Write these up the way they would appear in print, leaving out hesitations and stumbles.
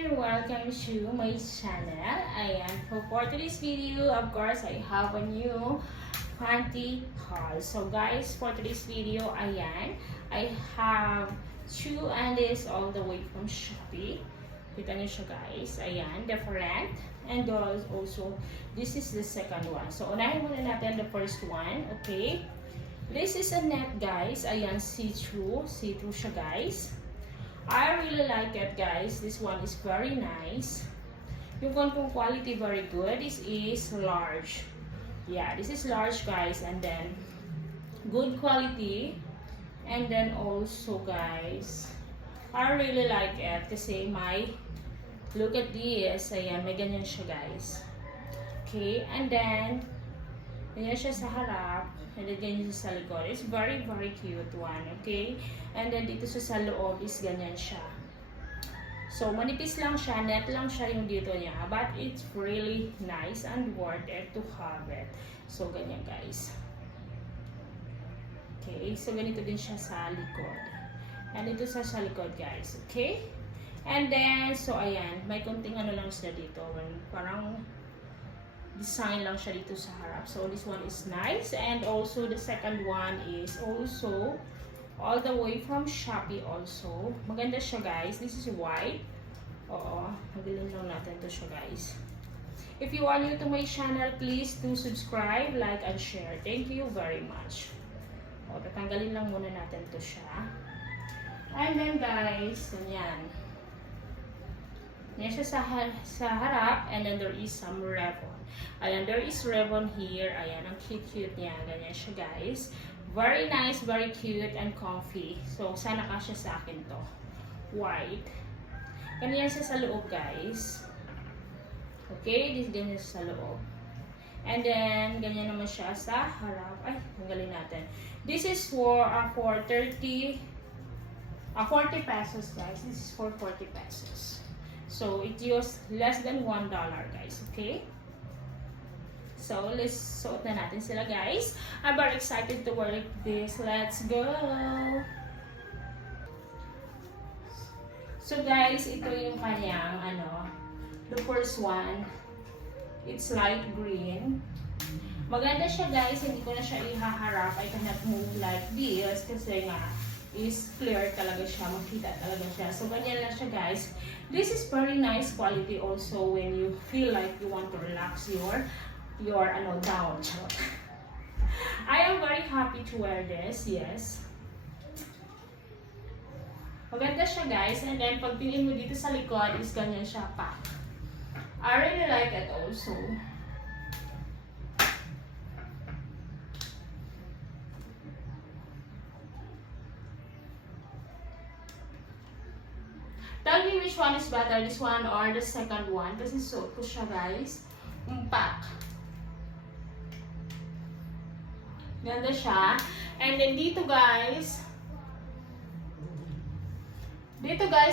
everyone! Welcome to my channel. For today's video, of course, I have a new panty haul. So guys, for today's video, I have two undies all the way from Shopee. Kita niyo siya guys. Different. And also, this is the second one. So, unahin muna natin the first one, okay? This is a net guys. See-through. See-through siya guys. I really like it guys. This one is very nice. Yung kung quality very good. This is large. Yeah, this is large guys. And then, good quality. And then also guys, I really like it. Kasi look at this. Ayan, may ganyan siya guys. Okay, and then, ganyan siya sa harap. And then ganyan siya sa likod. It's very, very cute one. Okay? And then dito sa loob is ganyan siya. So, manipis lang siya. Net lang siya yung dito niya. But it's really nice and worth it to have it. So, ganyan guys. Okay? So, ganito din siya sa likod. And ito sa likod guys. Okay? And then, so ayan. May konting ano lang sila dito. Parang design lang siya dito sa harap. So, this one is nice. And also, the second one is also all the way from Shopee also. Maganda siya, guys. This is white. Oo. Magaling lang natin to siya, guys. If you are new to my channel, please do subscribe, like, and share. Thank you very much. O, tatanggalin lang muna natin to siya. And then, guys, ganyan. Yan siya sa harap. And then, there is some ribbon. Ayan, there is ribbon here. Ayan, ang cute-cute niya. Ganyan siya, guys. Very nice, very cute, and comfy. So, sana kasya sa akin to. White. Ganyan siya sa loob, guys. Okay, this ganyan siya sa loob. And then, ganyan naman siya sa harap. Ay, tanggalin natin. This is for 40 pesos, guys. This is for 40 pesos. So, it used less than $1, guys. Okay? So, let's suot na natin sila, guys. I'm very excited to wear this. Let's go! So, guys, ito yung kanyang, the first one. It's light green. Maganda siya, guys. Hindi ko na siya ihaharap. I cannot move like this kasi nga, is clear talaga siya. Makita talaga siya. So, ganyan lang siya, guys. This is very nice quality also when you feel like you want to relax your down. I am very happy to wear this, yes. Maganda siya guys, and then pag pinin mo dito sa likod is ganyan siya pa. I really like it also. Tell me which one is better, this one or the second one, kasi suot ko siya guys. Pack. Ganda siya. And then dito guys,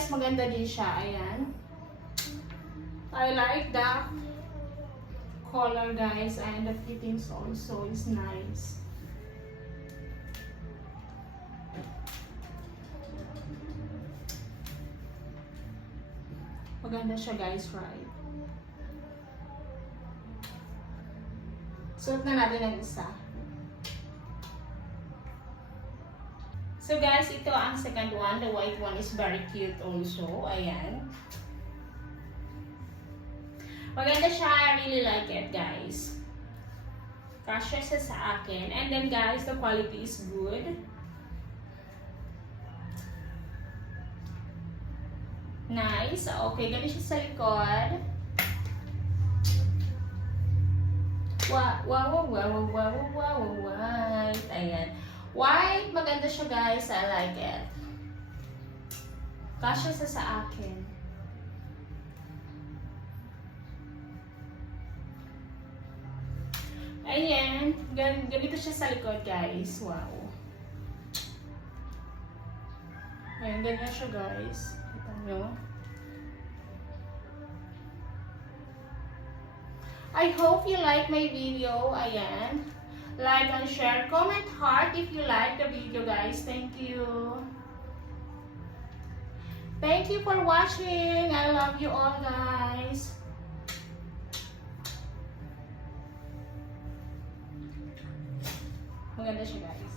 maganda din siya. Ayan. I like the color guys, and the fittings also is nice. Maganda siya guys, right? Suot na natin ang isa. So guys, ito ang second one. The white one is very cute also. Ayan. Maganda siya. I really like it guys. Kasya siya sa akin. And then guys, the quality is good. Nice. Okay, ganun siya sa likod. Wow. Ayan. White, maganda siya guys. I like it. Kasya sa akin. Ayan. Ganito siya sa likod guys. Wow. Ayan, ganyan siya guys. Kita nyo. I hope you like my video. Ayan. Like and share. Comment heart if you like the video, guys. Thank you. Thank you for watching. I love you all, guys. Maganda siya, guys.